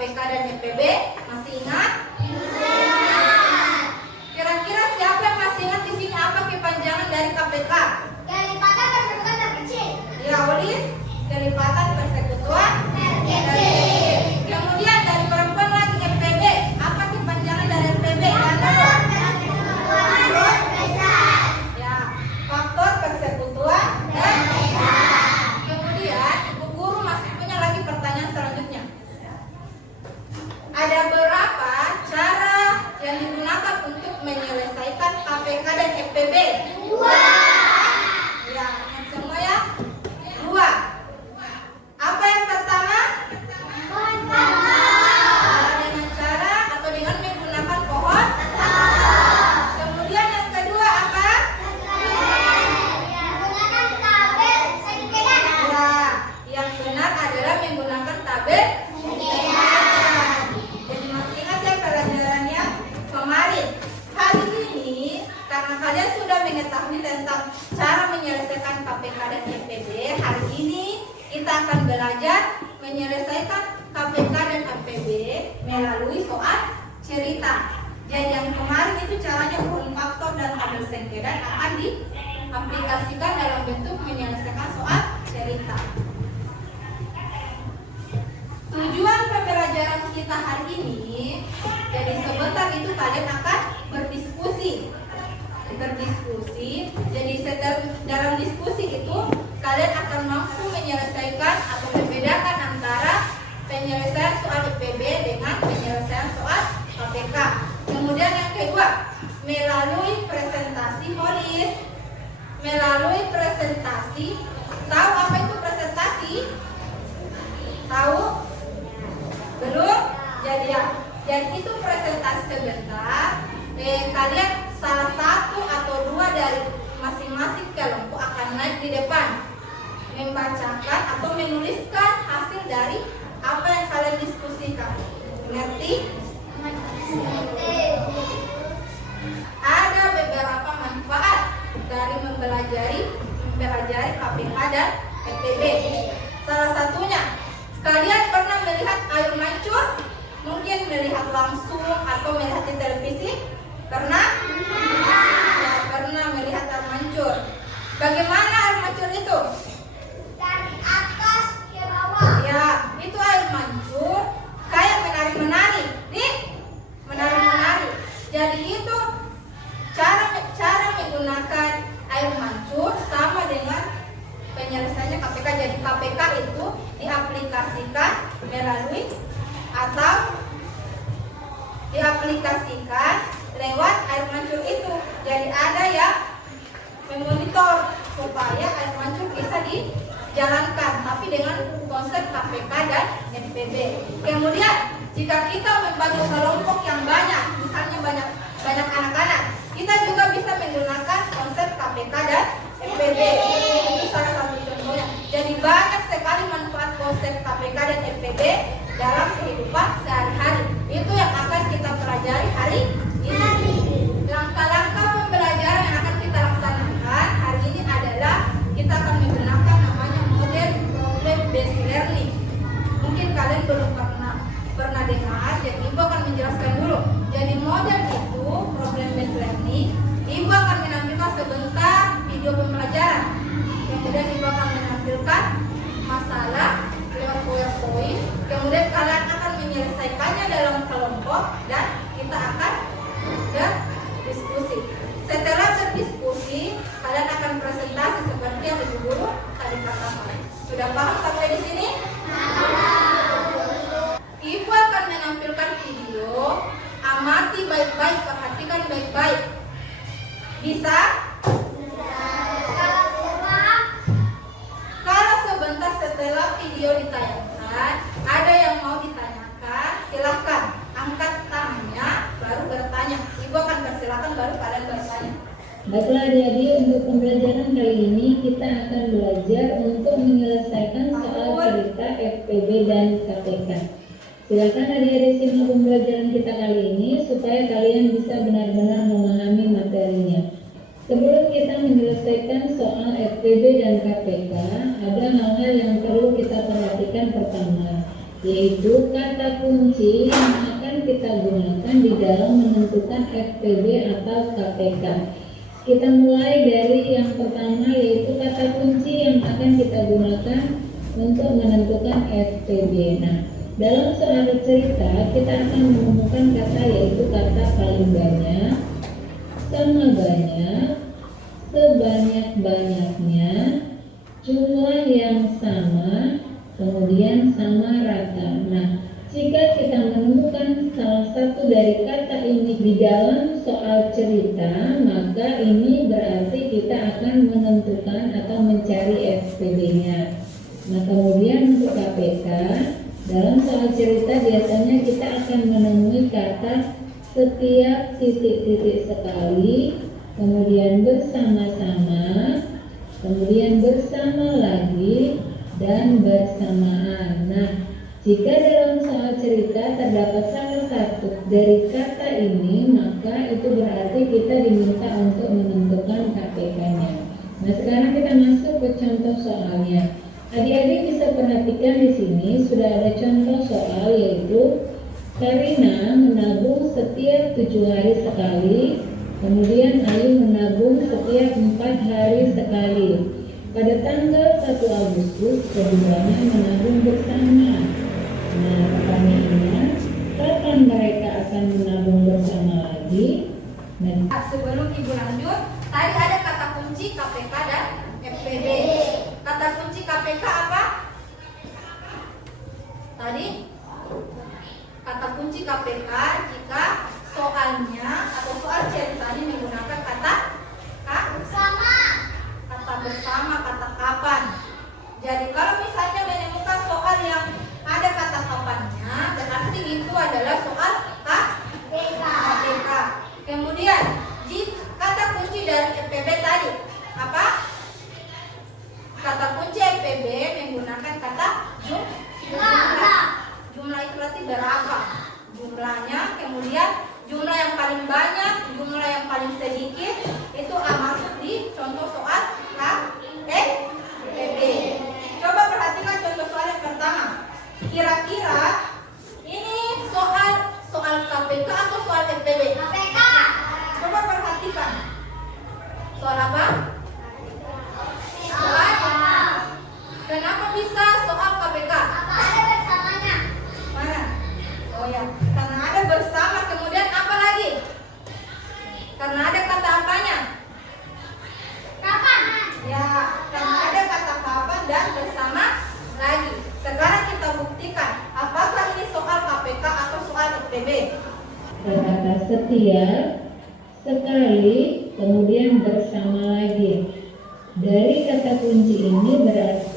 KPK dan FPB? Masih ingat? Kira-kira siapa yang masih ingat di sini apa kepanjangan dari KPK? Kelipatan persekutuan terkecil. Ya, Ulis, kelipatan persekutuan terkecil. Kemudian dari perempuan lagi FPB, apa kepanjangan dari FPB? Ya, faktor persekutuan terbesar. Kemudian Ibu Guru masih punya lagi pertanyaan selanjutnya. Ada berapa cara yang digunakan untuk menyelesaikan KPK dan FPB? 2. Ya, semua ya? 2. Apa yang pertama? Dengan cara atau dengan menggunakan pohon? Kemudian yang kedua apa? Menggunakan tabel sengketan. Ya, yang benar adalah menggunakan tabel sengketan. Jadi masih ingat ya pelajaran yang kemarin. Hari ini karena kalian sudah mengetahui tentang cara menyelesaikan KPK dan FPB, hari ini kita akan belajar menyelesaikan KPK dan FPB melalui soal cerita. Jadi yang kemarin itu caranya pohon faktor dan tabel sengketan akan diaplikasikan dalam bentuk menyelesaikan soal cerita. Tujuan pembelajaran kita hari ini, jadi sebentar itu kalian akan berdiskusi. Jadi dalam diskusi itu kalian akan mampu menyelesaikan atau membedakan antara penyelesaian soal IPB dengan penyelesaian soal KPK. Kemudian yang kedua, melalui presentasi Holis. Melalui presentasi, tahu apa itu presentasi? Tahu? Belum? Jadi itu presentasi sebentar. Kalian salah satu atau dua dari masing-masing kelompok akan naik di depan, membacakan atau menuliskan hasil dari apa yang kalian diskusikan. Mengerti? Ada beberapa manfaat dari mempelajari KPK dan FPB. Salah satunya, kalian pernah melihat air mancur? Mungkin melihat langsung atau melihat di televisi? Pernah? Ya, pernah melihat air mancur. Bagaimana air mancur itu? Dari atas ke bawah. Ya, itu air mancur kayak menari-menari. Nih, menari-menari. Jadi itu cara menggunakan air mancur sama dengan penyelesaiannya KPK. Jadi KPK itu diaplikasikan melalui atau diaplikasikan lewat air mancur itu. Jadi ada yang memonitor supaya air mancur bisa dijalankan, tapi dengan konsep KPK dan FPB. Kemudian jika kita membagi kelompok yang banyak, misalnya banyak anak-anak, kita juga bisa menggunakan konsep KPK dan FPB. Itu salah satu contohnya. Jadi banyak sekali manfaat konsep KPK dan FPB dalam kehidupan sehari-hari. Itu yang akan kita pelajari hari ini. Langkah-langkah pembelajaran yang akan kita laksanakan hari ini adalah kita akan menggunakan namanya model problem based learning. Mungkin kalian belum pernah dengar, jadi Ibu akan menjelaskan dulu. Jadi model itu problem based learning. Ibu akan menampilkan sebentar video pembelajaran. Kemudian Ibu akan menampilkan masalah lewat PowerPoint. Kemudian kalian akan menyelesaikannya dalam kelompok dan kita akan berdiskusi. Setelah berdiskusi, kalian akan presentasi seperti yang Ibu Guru tadi katakan. Sudah paham sampai di sini? Ibu akan menampilkan video. Amati baik-baik, perhatikan baik-baik. Bisa? Kalau sebentar setelah video ditayangkan, ada yang mau ditanyakan, silahkan angkat tangannya, baru bertanya. Ibu akan persilakan, baru kalian bertanya. Baiklah adik-adik, untuk pembelajaran kali ini kita akan belajar untuk menyelesaikan soal cerita FPB dan KPK. Silakan adik-adik simak pembelajaran kita kali ini supaya kalian bisa benar-benar memahami materinya. Sebelum kita menyelesaikan soal FPB dan KPK, ada hal-hal yang perlu kita perhatikan. Pertama, yaitu kata kunci yang akan kita gunakan di dalam menentukan FPB atau KPK. Kita mulai dari yang pertama, yaitu kata kunci yang akan kita gunakan untuk menentukan FPB. Nah, dalam soal cerita kita akan menemukan kata, yaitu kata paling banyak, sama banyak, sebanyak-banyaknya, jumlah yang sama, kemudian sama rata. Nah, jika kita menemukan salah satu dari kata ini di dalam soal cerita, maka ini berarti kita akan menentukan atau mencari FPB-nya. Nah, kemudian untuk KPK, dalam soal cerita biasanya kita akan menemui kata setiap titik-titik sekali, kemudian bersama-sama, kemudian bersama lagi, dan bersamaan. Nah, jika dalam soal cerita terdapat salah satu dari kata ini, maka itu berarti kita diminta untuk menentukan KPK-nya. Nah, sekarang kita masuk ke contoh soalnya. Adik-adik bisa perhatikan di sini sudah ada contoh soal, yaitu Karina menabung setiap 7 hari sekali, kemudian Ayu menabung setiap 4 hari sekali. Pada tanggal 1 Agustus keduanya menabung bersama. Nah, pertanyaannya, kapan mereka akan menabung bersama lagi? Nah, Sebelum Ibu lanjut, tadi ada kata kunci KPK dan FPB. Kata kunci KPK apa? Tadi kata kunci KPK jika soalnya atau soal ceritanya menggunakan kata Bersama. kata bersama, kata kapan. Jadi kalau misalnya menemukan soal yang ada kata kapannya, berarti itu adalah soal KPK. Kemudian kata kunci dari FPB tadi apa? Kata kunci FPB menggunakan kata jumlah. Jumlah itu berarti berapa jumlahnya, kemudian jumlah yang paling banyak, jumlah yang paling sedikit, itu masuk di contoh soal KPB. Coba perhatikan contoh soal yang pertama. Kira-kira ini soal KPK atau soal FPB? KPK. Coba perhatikan. Soal apa? Soal. Kenapa bisa soal KPK? Apa ada bersamanya? Mana? Oh ya, karena ada bersama, kemudian apa lagi? Karena ada kata apanya? Kapan? Ya, karena ada kata kapan dan bersama lagi. Sekarang kita buktikan apakah ini soal KPK atau soal FPB. kata setiap, sekali, kemudian bersama lagi. Dari kata kunci ini berarti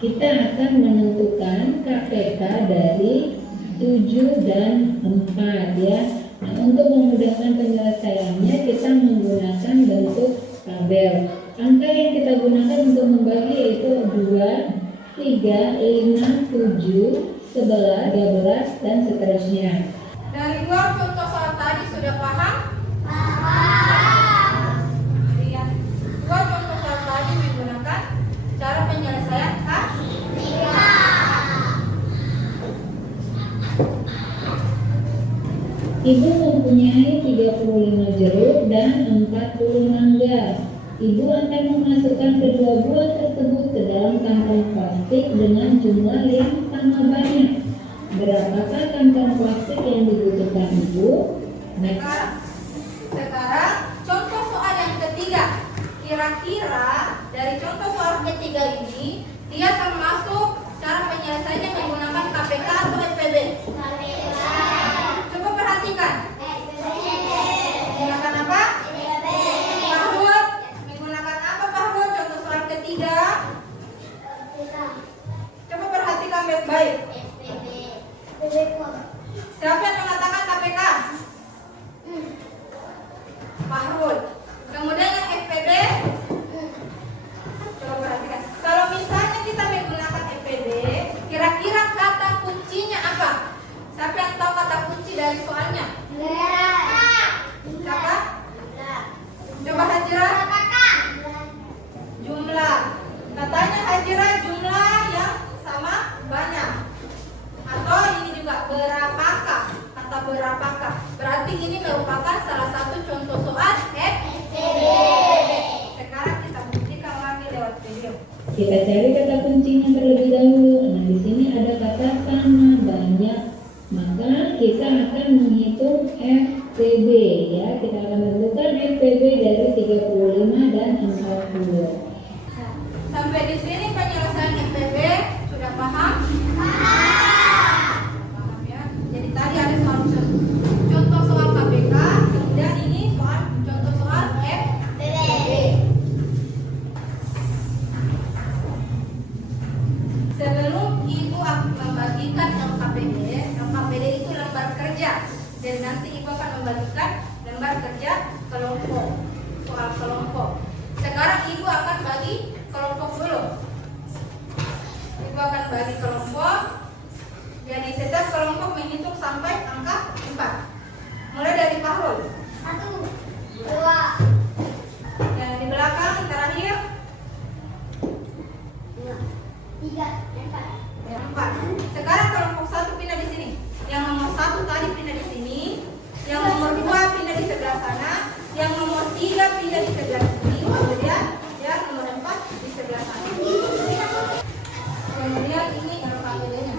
kita akan menentukan KPK dari 7 dan 4 ya. Nah, untuk memudahkan penyelesaiannya kita menggunakan bentuk tabel. Angka yang kita gunakan untuk membagi yaitu 2, 3, 5, 7, 11, 13, dan seterusnya. Dari luar contoh soal tadi sudah paham? Lihat, dua contoh soal tadi menggunakan cara penyelesaian Ibu mempunyai 35 jeruk dan 40 mangga. Ibu akan memasukkan kedua buah tersebut ke dalam kantong plastik dengan jumlah yang sama banyak. Berapakah kantong plastik yang dibutuhkan Ibu? Sekarang contoh soal yang ketiga. Kira-kira dari contoh soal ketiga ini dia termasuk cara penyelesaiannya menggunakan KPK atau FPB? Coba perhatikan. Menggunakan apa? Pahut. Menggunakan apa pahut? Contoh soal ketiga. Coba perhatikan baik-baik. Siapa yang mengatakan KPK? Pahut. Kemudian yang FPB? Coba perhatikan. Kalau misalnya kita menggunakan FPB, kira-kira kata kuncinya apa? Siapa yang tahu kata kunci dari soalnya? Kita cari kata kuncinya terlebih dahulu. Nah, di sini ada kata sama banyak. Maka kita akan menghitung FPB ya. Kita akan menentukan FPB dari 35 dan 40. Nah, sampai di sini penyelesaian FPB sudah paham? Paham ya. Jadi tadi ada soal contoh soal KPK, kemudian ini soal contoh soal FPB. Sebelum ibu akan membagikan LKPD itu lembar kerja, dan nanti ibu akan membagikan lembar kerja kelompok, soal kelompok. Sekarang ibu akan bagi kelompok dulu. Ibu akan bagi kelompok. Jadi setiap kelompok menghitung sampai angka 4. Mulai dari Fahrul. 1, 2, Yang di belakang terakhir 3, 4. yang 4. Sekarang kelompok 1 pindah di sini. Yang nomor 1 tadi pindah di sini. Yang nomor 2 pindah di sebelah sana. Yang nomor 3 pindah di sebelah sini. Kemudian yang nomor 4 di sebelah sana. Kemudian ini LKPD-nya.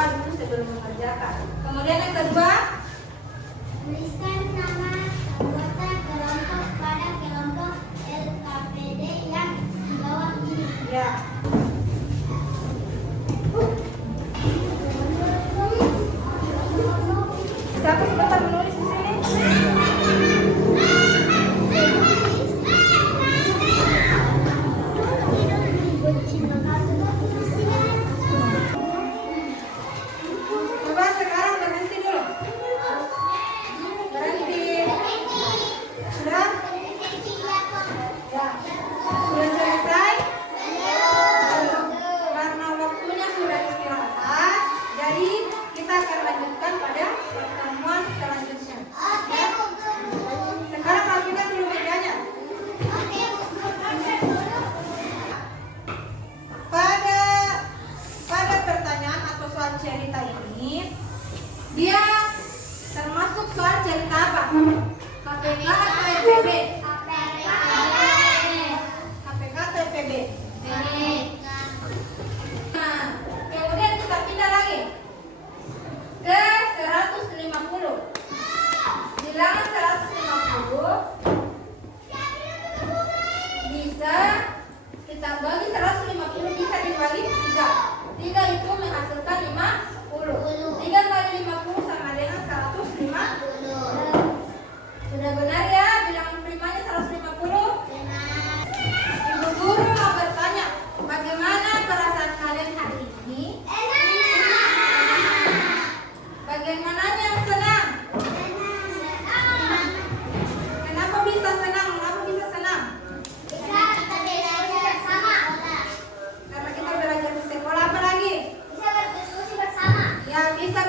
Dulu sebelum mengerjakan. Kemudian yang kedua, Tuliskan nama anggota kelompok pada kelompok LKPD yang di bawah ini. ya. Siapa sebentar menulis di sini? Coba sekarang berhenti dulu. Berhenti. Sudah? Ya. Sudah selesai? Karena waktunya sudah istirahat, jadi kita akan lanjutkan pada pertemuan selanjutnya. Ya. Sekarang rapikan dulu mejanya. Pada pertanyaan atau soal cerita ini, dia termasuk soal cerita apa? KPK atau FPB? KPK atau FPB? Nah, kemudian kita pindah lagi ke 150. Bilangan 150 bisa kita bagi 150 bisa dibagi 3. 3 itu menghasilkan 50. 3 kali 50 sama dengan 150. Sudah benar ya bilangan primanya 150? Ibu guru mau bertanya, bagaimana perasaan kalian hari ini? Bagaimana yang senang? Kenapa bisa senang? Kenapa bisa senang? Karena kita belajar di sekolah. Apa lagi? Ya, bisa